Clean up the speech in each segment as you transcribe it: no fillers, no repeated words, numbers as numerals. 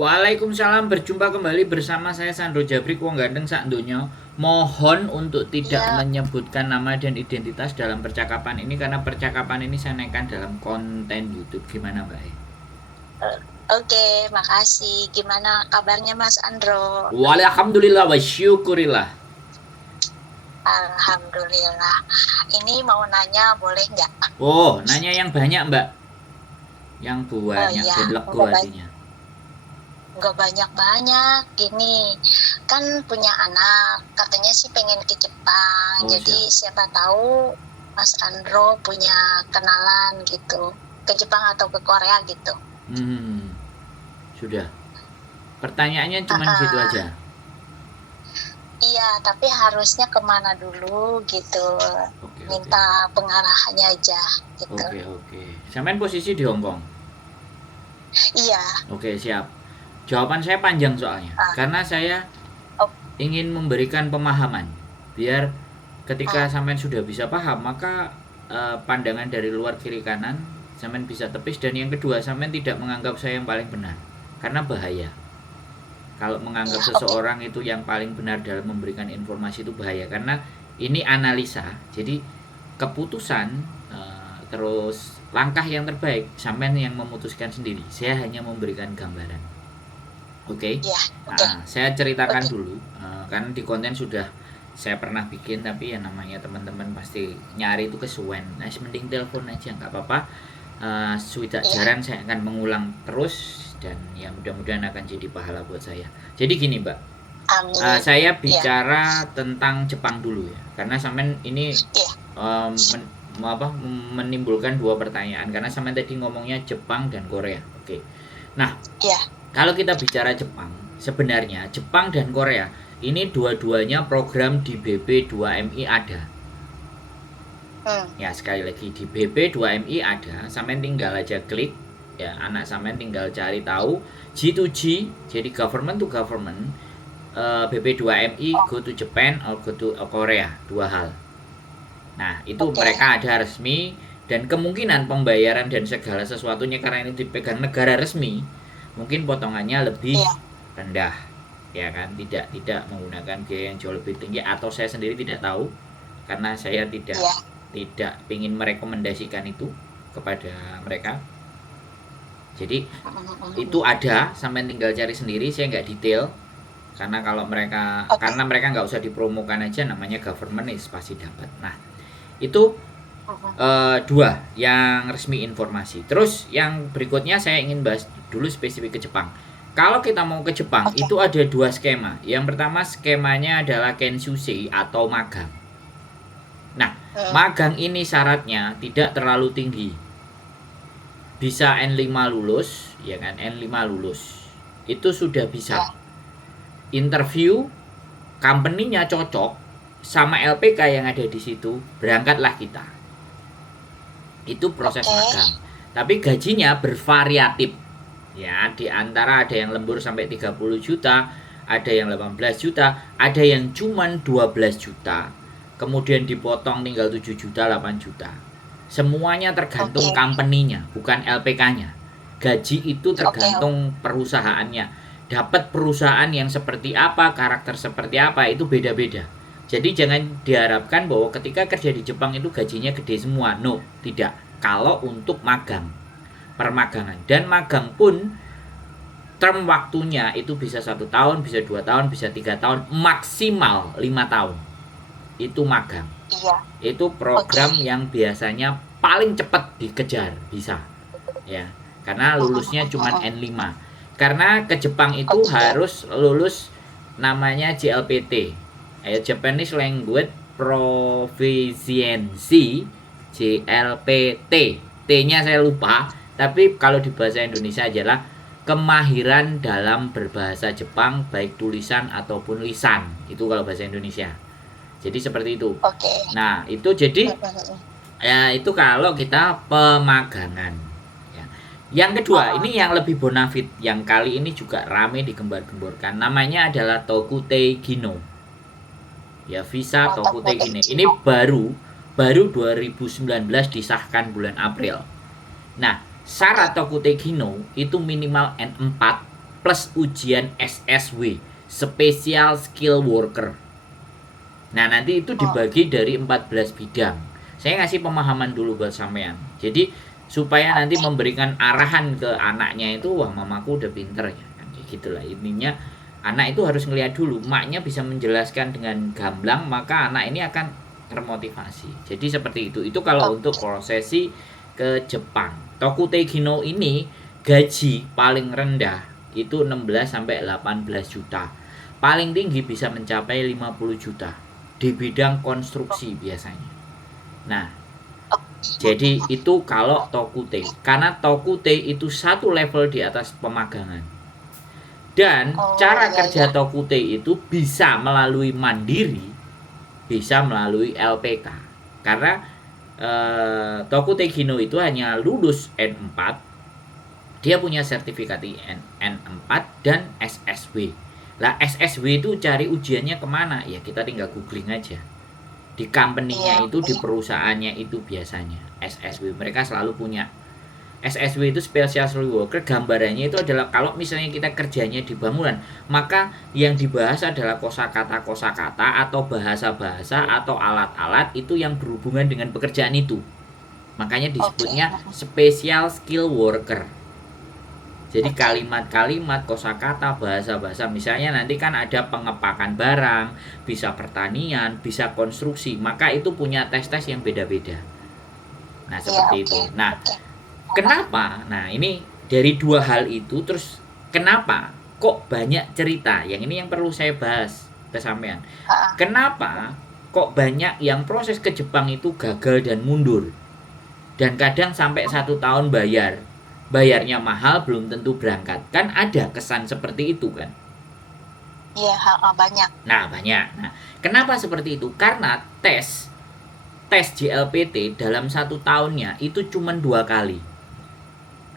Waalaikumsalam, berjumpa kembali bersama saya Sandro Jabrik wong ganteng sak donya. Mohon untuk tidak Iya, menyebutkan nama dan identitas dalam percakapan ini karena percakapan ini saya naikkan dalam konten YouTube. Gimana, Mbak? oke, makasih. Gimana kabarnya Mas Andro? Walhamdulillah wa syukurillah. Alhamdulillah. Ini mau nanya, boleh nggak? Oh, nanya yang banyak, Mbak. Yang Oh banyak iya, ben lego nggak banyak, hatinya. nggak banyak-banyak. Gini, kan punya anak. Katanya sih pengen ke Jepang. Oh, Jadi siap. siapa tahu Mas Andro punya kenalan gitu. Ke Jepang atau ke Korea gitu. Hmm, sudah. Pertanyaannya cuman gitu Ah, aja. iya, tapi harusnya kemana dulu gitu. Oke, oke. Minta pengarahannya aja gitu. Oke, oke. Sampean posisi di Hong Kong. Iya, Oke, siap. Jawaban saya panjang soalnya. ah, Karena saya oh, ingin memberikan pemahaman. Biar ketika ah, sampean sudah bisa paham, maka pandangan dari luar kiri kanan sampean bisa tepis, dan yang kedua sampean tidak menganggap saya yang paling benar. Karena bahaya. Kalau menganggap iya, oke, seseorang itu yang paling benar dalam memberikan informasi itu bahaya, karena ini analisa. Jadi keputusan terus langkah yang terbaik sampean yang memutuskan sendiri. Saya hanya memberikan gambaran. Oke, iya, oke, saya ceritakan oke, dulu, karena di konten sudah saya pernah bikin, tapi ya namanya teman-teman pasti nyari itu kesuwen. Nah, mending telepon aja nggak apa-apa. Sudah iya, jarang saya akan mengulang terus, dan ya mudah-mudahan akan jadi pahala buat saya. Jadi gini, Mbak, amin, saya iya, bicara tentang Jepang dulu ya, karena sampean ini iya, men, menimbulkan dua pertanyaan, karena sampean tadi ngomongnya Jepang dan Korea. Oke, nah iya, kalau kita bicara Jepang, sebenarnya Jepang dan Korea ini dua-duanya program di BB2MI ada. hmm, Ya, sekali lagi di BB2MI ada, sampean tinggal aja klik, ya anak sampean tinggal cari tahu G2G, jadi government to government, BB2MI oh, go to Japan or go to Korea, dua hal. Nah, itu oke, mereka ada resmi, dan kemungkinan pembayaran dan segala sesuatunya karena ini dipegang negara resmi, mungkin potongannya lebih iya, rendah. Ya kan, tidak menggunakan biaya yang jauh lebih tinggi, atau saya sendiri tidak tahu karena saya tidak iya, tidak ingin merekomendasikan itu kepada mereka. Jadi itu ada, sampai tinggal cari sendiri, saya nggak detail, karena kalau mereka, oke, karena mereka nggak usah dipromokan aja, namanya government is pasti dapat. Nah, itu dua yang resmi informasi. Terus yang berikutnya saya ingin bahas dulu spesifik ke Jepang. Kalau kita mau ke Jepang oke, itu ada dua skema. Yang pertama skemanya adalah Kenshusei atau magang. Nah, hmm, magang ini syaratnya tidak terlalu tinggi. Bisa N5 lulus, ya kan? N5 lulus. Itu sudah bisa. iya, Interview, company-nya cocok sama LPK yang ada di situ, berangkatlah kita. Itu proses oke, magang. Tapi gajinya bervariatif. Ya, di antara ada yang lembur sampai 30 juta, ada yang 18 juta, ada yang cuman 12 juta. Kemudian dipotong tinggal 7 juta, 8 juta. Semuanya tergantung oke, company-nya, bukan LPK-nya. Gaji itu oke, tergantung perusahaannya. Dapat perusahaan yang seperti apa, karakter seperti apa, itu beda-beda. Jadi jangan diharapkan bahwa ketika kerja di Jepang itu gajinya gede semua. No, tidak. Kalau untuk magang, permagangan, dan magang pun term waktunya itu bisa 1 tahun, bisa 2 tahun, bisa 3 tahun, maksimal 5 tahun. Itu magang. iya, Itu oke, program yang biasanya paling cepat dikejar bisa. Ya, karena lulusnya cuma N5. Karena ke Jepang itu oke, harus lulus namanya JLPT, Japanese Language Proficiency, JLPT. T-nya saya lupa, tapi kalau di bahasa Indonesia adalah kemahiran dalam berbahasa Jepang baik tulisan ataupun lisan. Itu kalau bahasa Indonesia. Jadi seperti itu. oke, Nah, itu jadi ya itu kalau kita pemagangan. Ya. Yang kedua, oh, ini yang lebih bonafit, yang kali ini juga rame digembar-gemborkan. Namanya adalah Tokutei Gino. Ya, visa mantap Tokutei putih Gino. Ini Cino, baru 2019 disahkan bulan April. Nah, oke, syarat Tokutei Gino itu minimal N4 plus ujian SSW, Special Skill Worker. Nah, nanti itu dibagi dari 14 bidang. Saya ngasih pemahaman dulu buat sampean. Jadi supaya nanti memberikan arahan ke anaknya itu, wah mamaku udah pinter ya. Kayak gitulah intinya. Anak itu harus ngelihat dulu, maknya bisa menjelaskan dengan gamblang, maka anak ini akan termotivasi. Jadi seperti itu. Itu kalau untuk prosesi ke Jepang. Tokutegino ini gaji paling rendah itu 16 sampai 18 juta. Paling tinggi bisa mencapai 50 juta di bidang konstruksi biasanya. Nah, jadi itu kalau Tokute. Karena Tokute itu satu level di atas pemagangan. Dan cara kerja Tokute itu bisa melalui mandiri, bisa melalui LPK. Karena Tokutegino itu hanya lulus N4, dia punya sertifikat N4 dan SSW. Lah SSW itu cari ujiannya kemana? Ya kita tinggal googling aja. Di company-nya itu, di perusahaannya itu biasanya SSW. Mereka selalu punya. SSW itu Special Skill Worker, gambarannya itu adalah kalau misalnya kita kerjanya di bangunan, maka yang dibahas adalah kosakata atau bahasa-bahasa atau alat-alat itu yang berhubungan dengan pekerjaan itu. Makanya disebutnya Special Skill Worker. Jadi kalimat-kalimat, kosakata, bahasa-bahasa, misalnya nanti kan ada pengepakan barang, bisa pertanian, bisa konstruksi, maka itu punya tes-tes yang beda-beda. Nah, seperti itu. Nah, kenapa? Nah, ini dari dua hal itu, terus kenapa kok banyak cerita? Yang ini yang perlu saya bahas ke sampean. Kenapa kok banyak yang proses ke Jepang itu gagal dan mundur? Dan kadang sampai 1 tahun bayarnya mahal, belum tentu berangkat. Kan ada kesan seperti itu kan? Iya, banyak. Nah, banyak. Nah, kenapa seperti itu? Karena tes JLPT dalam 1 tahunnya itu cuma 2 kali.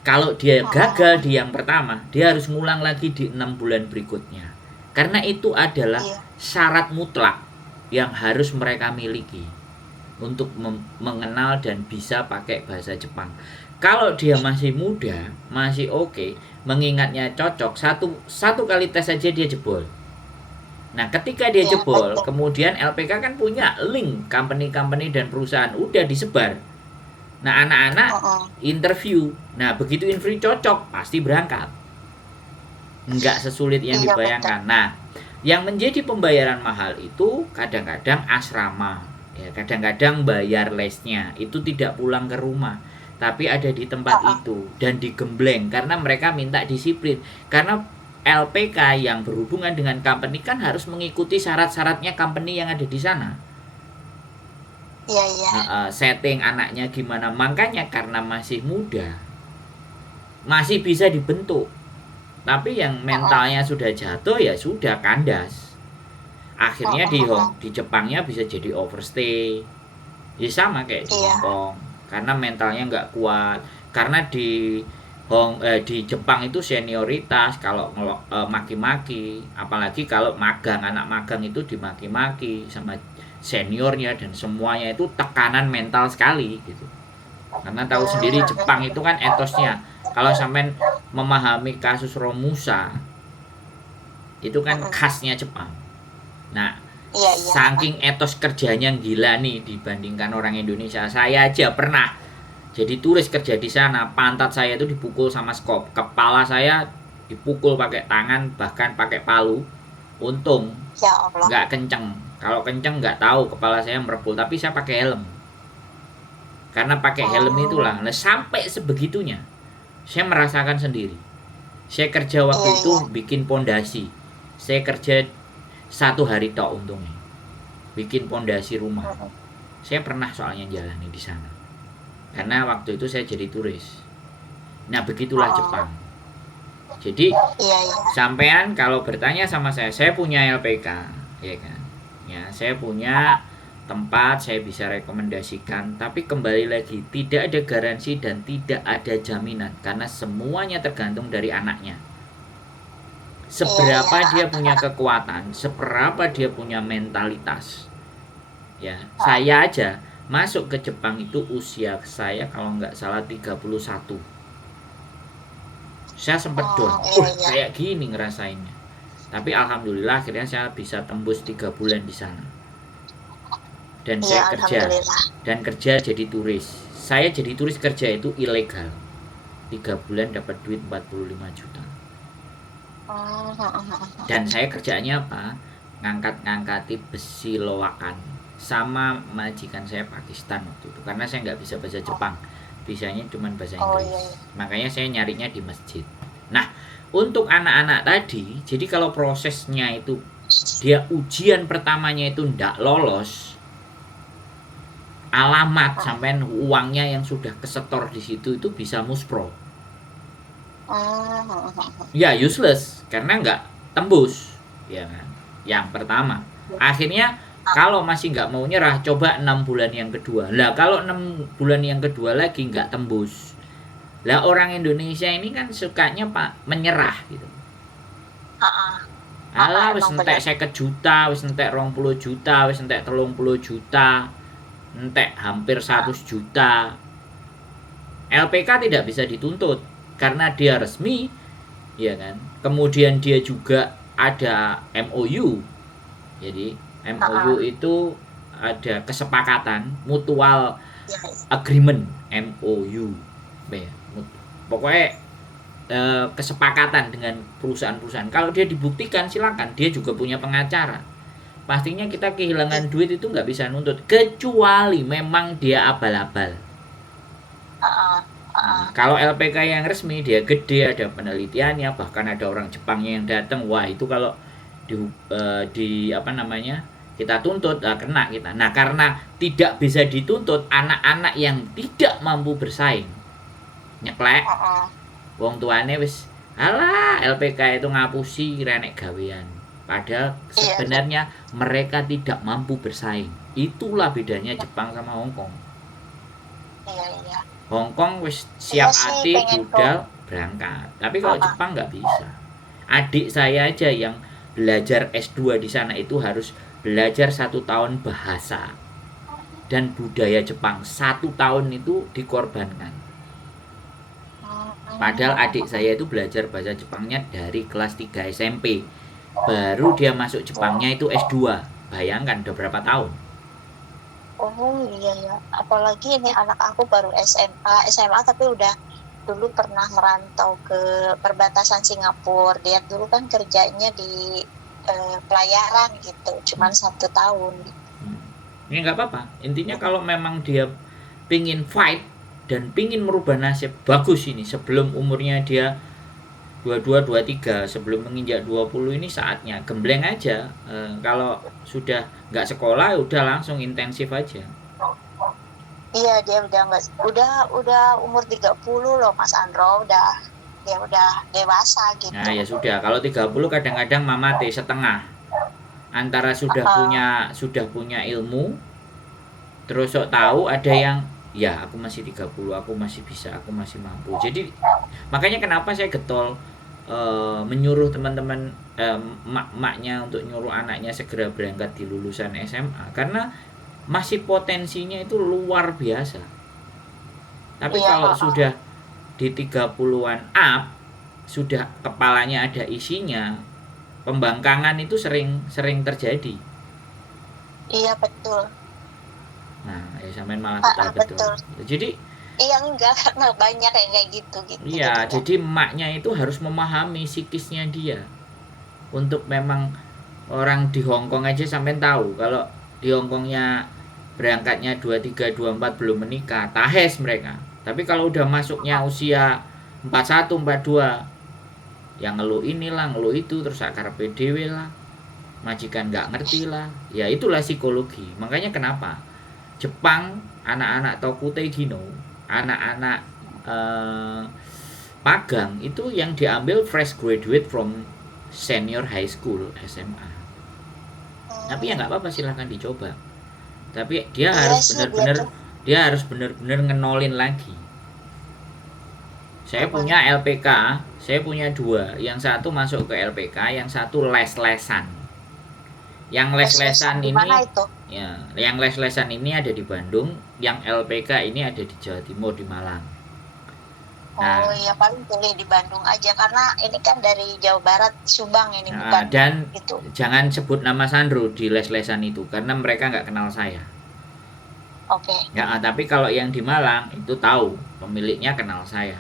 Kalau dia gagal di yang pertama, dia harus ngulang lagi di 6 bulan berikutnya. Karena itu adalah syarat mutlak yang harus mereka miliki untuk mengenal dan bisa pakai bahasa Jepang. Kalau dia masih muda, masih oke, mengingatnya cocok, satu kali tes saja dia jebol. Nah, ketika dia jebol, kemudian LPK kan punya link company-company dan perusahaan, udah disebar. Nah, anak-anak interview. Nah, begitu interview cocok, pasti berangkat. Enggak sesulit yang dibayangkan. Nah, yang menjadi pembayaran mahal itu kadang-kadang asrama. Ya, kadang-kadang bayar lesnya. Itu tidak pulang ke rumah, tapi ada di tempat itu. Dan digembleng, karena mereka minta disiplin. Karena LPK yang berhubungan dengan company kan harus mengikuti syarat-syaratnya company yang ada di sana. Setting anaknya gimana, makanya karena masih muda masih bisa dibentuk, tapi yang mentalnya sudah jatuh ya sudah kandas. Akhirnya di Jepangnya bisa jadi overstay, ya sama kayak di Hongkong, karena mentalnya nggak kuat. Karena di Jepang itu senioritas, kalau maki-maki, apalagi kalau magang, anak magang itu dimaki-maki sama seniornya, dan semuanya itu tekanan mental sekali gitu. Karena tahu sendiri Jepang itu kan etosnya, kalau sampai memahami kasus Romusa itu kan khasnya Jepang. Nah, saking etos kerjanya gila nih dibandingkan orang Indonesia. Saya aja pernah jadi turis kerja di sana, pantat saya itu dipukul sama skop, kepala saya dipukul pakai tangan, bahkan pakai palu. Untung nggak kenceng. Kalau kenceng nggak tahu, kepala saya merepul, tapi saya pakai helm. Karena pakai helm itulah, sampai sebegitunya. Saya merasakan sendiri. Saya kerja waktu itu bikin pondasi. Saya kerja 1 hari tok untungnya. Bikin pondasi rumah. Saya pernah soalnya jalani di sana. Karena waktu itu saya jadi turis. Nah, begitulah Jepang. Jadi sampean kalau bertanya sama saya punya LPK, ya kan? Ya, saya punya tempat, saya bisa rekomendasikan, tapi kembali lagi tidak ada garansi dan tidak ada jaminan, karena semuanya tergantung dari anaknya. Seberapa dia punya kekuatan, seberapa dia punya mentalitas. Ya, saya aja masuk ke Jepang itu usia saya kalau nggak salah 31. Saya sempat down. Iya, iya. Kayak gini ngerasainnya. Tapi alhamdulillah akhirnya saya bisa tembus 3 bulan di sana. Dan Iya, saya kerja. alhamdulillah. Dan kerja jadi turis. Saya jadi turis kerja itu ilegal. 3 bulan dapat duit 45 juta. Dan saya kerjaannya apa? Ngangkat-ngangkati besi loakan. Sama majikan saya Pakistan waktu itu. Karena saya nggak bisa bahasa Jepang. Bisanya cuma bahasa Inggris. Iya, iya. Makanya saya nyarinya di masjid. Nah, untuk anak-anak tadi, jadi kalau prosesnya itu dia ujian pertamanya itu ndak lolos, alamat sampai uangnya yang sudah kesetor di situ itu bisa muspro. Ya useless karena nggak tembus, ya kan? Yang pertama. Akhirnya kalau masih nggak mau nyerah, coba 6 bulan yang kedua. Lah kalau 6 bulan yang kedua lagi nggak tembus. Lah orang Indonesia ini kan sukanya Pak menyerah gitu. Alah wis entek 50 juta, wis entek 20 juta, wis entek 30 juta, entek hampir 100 juta. LPK tidak bisa dituntut karena dia resmi, ya kan. Kemudian dia juga ada MOU. Jadi MOU itu ada kesepakatan mutual agreement MOU. Pokoknya kesepakatan dengan perusahaan-perusahaan. Kalau dia dibuktikan silakan, dia juga punya pengacara. Pastinya kita kehilangan duit itu nggak bisa nuntut kecuali memang dia abal-abal. Kalau LPK yang resmi dia gede, ada penelitiannya, bahkan ada orang Jepangnya yang datang. Wah itu kalau di apa namanya kita tuntut kena kita. Nah karena tidak bisa dituntut, anak-anak yang tidak mampu bersaing nyeklek, wong tuane wis alah LPK itu ngapusi renek gawean. Padahal sebenarnya mereka tidak mampu bersaing. Itulah bedanya Jepang sama Hong Kong. Iya. Hong Kong wis siap hati budal berangkat. Tapi kalau Jepang nggak bisa. Adik saya aja yang belajar S2 di sana itu harus belajar 1 tahun bahasa dan budaya Jepang. 1 tahun itu dikorbankan. Padahal adik saya itu belajar bahasa Jepangnya dari kelas 3 SMP. Baru dia masuk Jepangnya itu S2. Bayangkan udah berapa tahun. Oh iya. Apalagi ini anak aku baru SMA tapi udah dulu pernah merantau ke perbatasan Singapura. Dia dulu kan kerjanya di pelayaran gitu, cuman 1 tahun. Ya nggak apa-apa. Intinya kalau memang dia pingin fight dan pingin merubah nasib, bagus ini sebelum umurnya dia 22, 23, sebelum menginjak 20 ini saatnya gembleng aja. Kalau sudah nggak sekolah udah langsung intensif aja. Iya, dia udah umur 30 loh Mas Andro, dia udah dewasa gitu. Nah ya sudah, kalau 30 kadang-kadang mama setengah antara sudah punya ilmu, terus sok tahu ada yang ya aku masih 30, aku masih bisa, aku masih mampu. Jadi makanya kenapa saya getol menyuruh teman-teman mak-maknya untuk nyuruh anaknya segera berangkat di lulusan SMA, karena masih potensinya itu luar biasa. Tapi kalau sudah di 30-an up, sudah kepalanya ada isinya, pembangkangan itu sering terjadi. Iya betul. Nah, ya sampean malah betul. Jadi iya enggak, karena banyak yang kayak gitu. Iya, jadi emaknya itu harus memahami psikisnya dia. Untuk memang orang di Hong Kong aja sampean tahu kalau di Hong Kongnya berangkatnya 23, 24 belum menikah, tahes mereka. Tapi kalau udah masuknya usia 41, 42 yang ngeluh inilah, ngeluh itu, terus akar PDW lah, majikan nggak ngerti lah, ya itulah psikologi. Makanya kenapa Jepang anak-anak Tokutei Gino, anak-anak magang itu yang diambil fresh graduate from senior high school SMA. Tapi ya nggak apa-apa, silahkan dicoba. Tapi dia harus benar-benar ngenolin lagi. Saya punya LPK, saya punya 2. Yang satu masuk ke LPK, yang satu les-lesan. Yang les-lesan ini ya, yang les-lesan ini ada di Bandung, yang LPK ini ada di Jawa Timur di Malang. Oh Nah, iya, paling pilih di Bandung aja karena ini kan dari Jawa Barat, Subang ini bukan dan gitu. jangan sebut nama Sandro di les-lesan itu karena mereka nggak kenal saya. Oke. Ya, tapi kalau yang di Malang itu tahu pemiliknya kenal saya.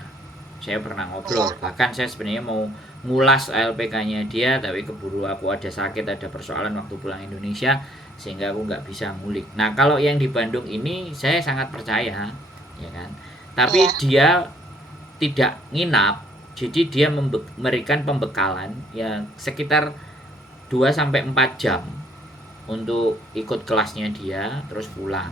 Saya pernah Iya. ngobrol, bahkan saya sebenarnya mau ngulas LPK-nya dia, tapi keburu aku ada sakit, ada persoalan waktu pulang Indonesia, sehingga aku nggak bisa ngulik. Nah, kalau yang di Bandung ini saya sangat percaya, ya kan. Iya. Tapi dia tidak nginap, jadi dia memberikan pembekalan ya sekitar 2 sampai 4 jam untuk ikut kelasnya dia, terus pulang.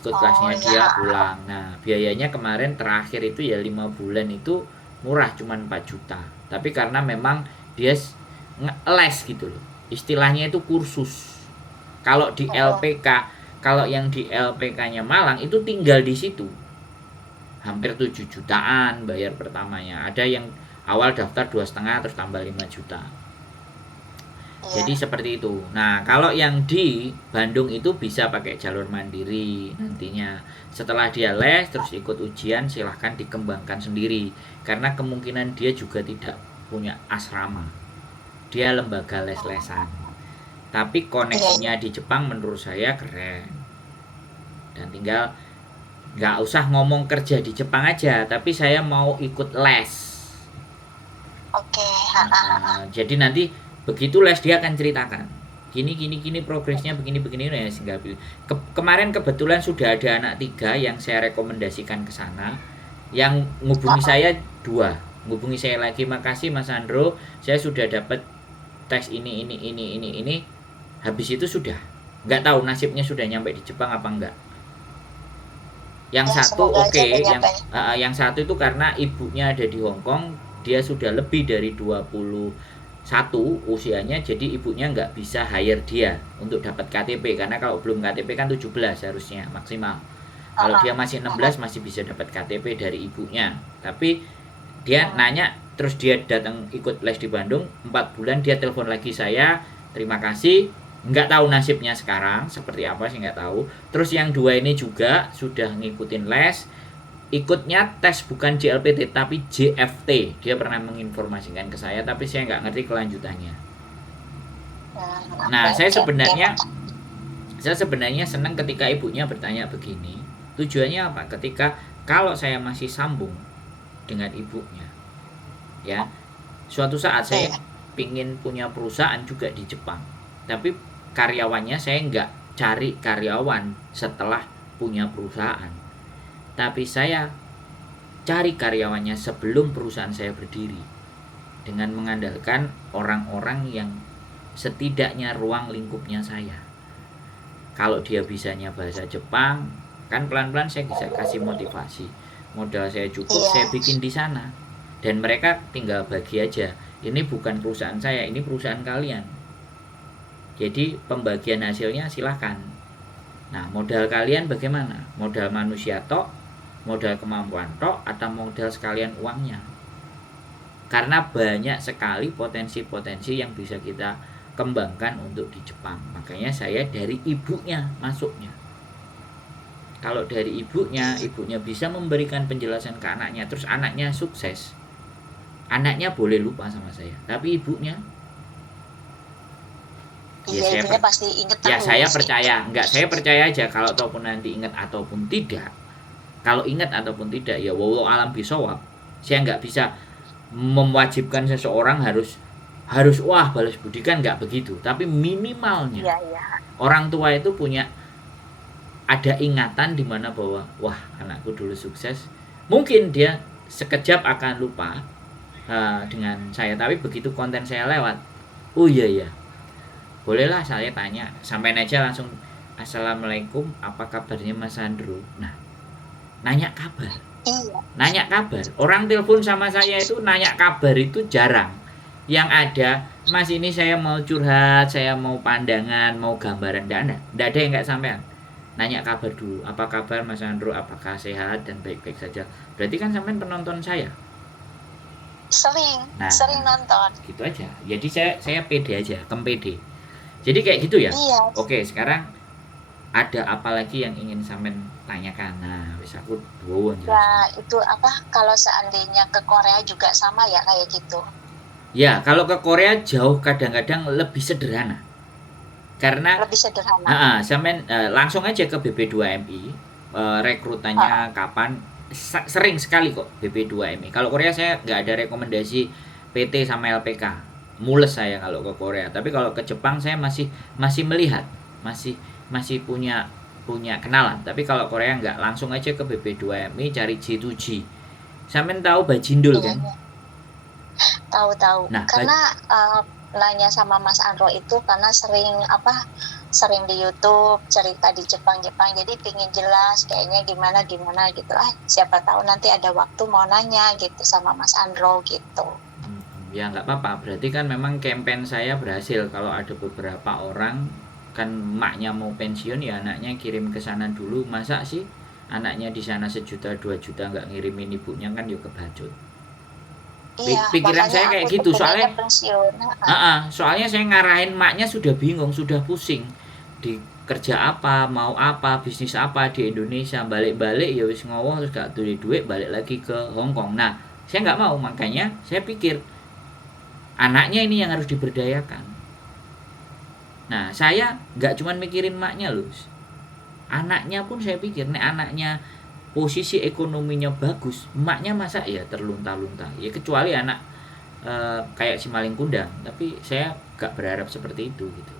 Ikut Oh kelasnya iya. dia pulang. Nah, biayanya kemarin terakhir itu ya 5 bulan itu murah, cuma 4 juta. Tapi karena memang dia les gitu loh. Istilahnya itu kursus. Kalau di Oh, LPK, kalau yang di LPK-nya Malang itu tinggal di situ. Hampir 7 jutaan bayar pertamanya. Ada yang awal daftar 2,5 terus tambah 5 juta. iya. Jadi seperti itu. Nah, kalau yang di Bandung itu bisa pakai jalur mandiri nantinya. Setelah dia les terus ikut ujian, silahkan dikembangkan sendiri. Karena kemungkinan dia juga tidak punya asrama. Dia lembaga les-lesan. Tapi Iya, iya. koneksinya di Jepang menurut saya keren. Dan tinggal nggak usah ngomong kerja di Jepang aja, tapi saya mau ikut les. Oke. Ha, ha, ha, ha. Jadi nanti begitu les dia akan ceritakan gini progresnya begini ya sehingga kemarin kebetulan sudah ada anak 3 yang saya rekomendasikan ke sana, yang Ha, ngubungi ha. saya 2, ngubungi saya lagi, makasih Mas Andro, saya sudah dapat tes ini, habis itu sudah nggak tahu nasibnya sudah nyampe di Jepang apa enggak. Yang Ya, satu semoga aja oke, udah nyampe. yang satu itu karena ibunya ada di Hong Kong, dia sudah lebih dari 21 usianya, jadi ibunya nggak bisa hire dia untuk dapat KTP, karena kalau belum KTP kan 17 harusnya maksimal. Ha, Kalau ha. dia masih Ha, ha. 16 masih bisa dapat KTP dari ibunya. Tapi dia Hmm. nanya, terus dia datang ikut les di Bandung 4 bulan, dia telepon lagi saya, terima kasih, nggak tahu nasibnya sekarang seperti apa sih, nggak tahu. Terus yang 2 ini juga sudah ngikutin les, ikutnya tes bukan JLPT tapi JFT, dia pernah menginformasikan ke saya tapi saya nggak ngerti kelanjutannya. Nah, Oke, oke, oke. saya sebenarnya senang ketika ibunya bertanya begini, tujuannya apa, ketika kalau saya masih sambung dengan ibunya, ya suatu saat saya Iya. pingin punya perusahaan juga di Jepang, tapi karyawannya saya nggak cari karyawan setelah punya perusahaan, tapi saya cari karyawannya sebelum perusahaan saya berdiri, dengan mengandalkan orang-orang yang setidaknya ruang lingkupnya saya. Kalau dia bisanya bahasa Jepang, kan pelan-pelan saya bisa kasih motivasi. Modal saya cukup, Iya. saya bikin di sana. Dan mereka tinggal bagi aja. Ini bukan perusahaan saya, ini perusahaan kalian. Jadi pembagian hasilnya silahkan. Nah, modal kalian bagaimana? Modal manusia tok, modal kemampuan tok, atau modal sekalian uangnya? Karena banyak sekali potensi-potensi yang bisa kita kembangkan untuk di Jepang. Makanya saya dari ibunya masuknya. Kalau dari ibunya bisa memberikan penjelasan ke anaknya, terus anaknya sukses, anaknya boleh lupa sama saya, tapi ibunya ya Iya, ibunya pasti inget ya terus. saya percaya, enggak, saya percaya aja, kalau ataupun nanti ingat ataupun tidak, kalau ingat ataupun tidak ya wallahu alam bisawab. Saya nggak bisa mewajibkan seseorang harus wah balas budi, kan nggak begitu, tapi minimalnya Iya, iya. orang tua itu punya ada ingatan di mana bahwa wah anakku dulu sukses. Mungkin dia sekejap akan lupa dengan saya, tapi begitu konten saya lewat, oh iya ya, bolehlah saya tanya, sampai aja langsung assalamualaikum, apa kabarnya Mas Andro. Nah, nanya kabar. Iya. Nanya kabar. Orang telepon sama saya itu nanya kabar itu jarang. Yang ada, Mas ini saya mau curhat, saya mau pandangan, mau gambaran. Nggak ada yang nggak sampean. Nanya kabar dulu. Apa kabar Mas Andro? Apakah sehat dan baik-baik saja? Berarti kan sampean penonton saya. Sering, Nah, sering nonton. gitu aja. Jadi saya pede aja, pede. Jadi kayak gitu ya. Iya. Oke, sekarang ada apa lagi yang ingin sampean tanyakan. Nah, wis aku duwun Ya jelas. itu apa, kalau seandainya ke Korea juga sama ya kayak gitu. Ya, kalau ke Korea jauh kadang-kadang lebih sederhana. Karena Lebih sederhana. sampean langsung aja ke BP2MI, rekrutannya kapan, sering sekali kok BP2MI. Kalau Korea saya nggak ada rekomendasi PT sama LPK. Mules saya kalau ke Korea. Tapi kalau ke Jepang saya masih masih melihat, masih masih punya punya kenalan. Tapi kalau Korea nggak, langsung aja ke BP2MI cari J2G. Sampean tahu Bajindul Iya, kan? iya. Tahu-tahu. Nah, Karena nanya sama Mas Andro itu karena sering di YouTube cerita di Jepang-Jepang, jadi pingin jelas kayaknya gimana gimana gitu. Siapa tahu nanti ada waktu mau nanya gitu sama Mas Andro gitu. ya nggak apa-apa, berarti kan memang campaign saya berhasil. Kalau ada beberapa orang kan maknya mau pensiun, ya anaknya kirim ke sana dulu. Masa sih anaknya di sana 1 juta 2 juta nggak ngirimin ibunya, kan yuk kebacut. Iya, Pikiran makanya saya aku kayak tuh gitu, pengennya pensiun. soalnya saya ngarahin maknya sudah bingung, sudah pusing di kerja apa, mau apa, bisnis apa di Indonesia, balik-balik ya wis ngowoh terus gak duit duit, balik lagi ke Hong Kong. Nah, saya nggak mau, makanya saya pikir anaknya ini yang harus diberdayakan. Nah, saya nggak cuma mikirin maknya loh, anaknya pun saya pikir, nih anaknya posisi ekonominya bagus, maknya masa ya terlunta-lunta ya, kecuali anak kayak si maling kundang. Tapi saya gak berharap seperti itu gitu,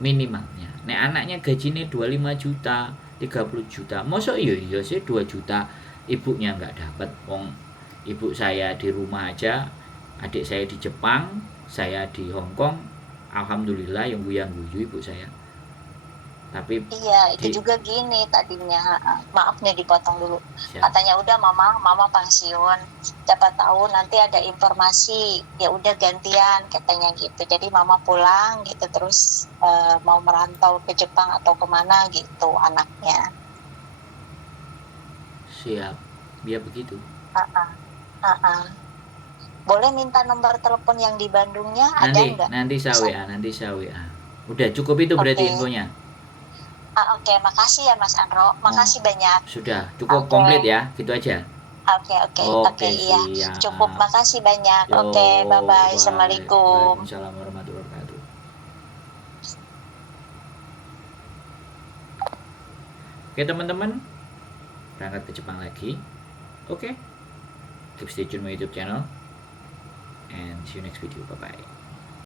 minimalnya nek anaknya gajinya 25 juta 30 juta, mosok iya sih 2 juta ibunya nggak dapat. Wong ibu saya di rumah aja, adik saya di Jepang, saya di Hong Kong, alhamdulillah yang guyang guyu ibu saya. Tapi Iya, itu di juga gini tadinya. Maaf nih dipotong dulu. siap, Katanya udah mama pensiun. Siapa tahu nanti ada informasi, ya udah gantian katanya gitu. Jadi mama pulang gitu terus mau merantau ke Jepang atau kemana gitu anaknya. siap, dia begitu. Ah, ah, ah, ah. Boleh minta nomor telepon yang di Bandungnya, ada nanti nggak? nanti saya Bisa. WA, nanti saya WA. Udah cukup itu berarti Oke. infonya. Oke, makasih ya Mas Andro. Oh, Makasih banyak. sudah cukup Oke. komplit ya, gitu aja. Oke, Oke, iya. Cukup, siap. makasih banyak. Yo, Oke, bye-bye. bye. Assalamualaikum. Waalaikumsalam warahmatullahi wabarakatuh. Oke teman-teman, berangkat ke Jepang lagi. Oke, keep stay tune my YouTube channel and see you next video. Bye bye.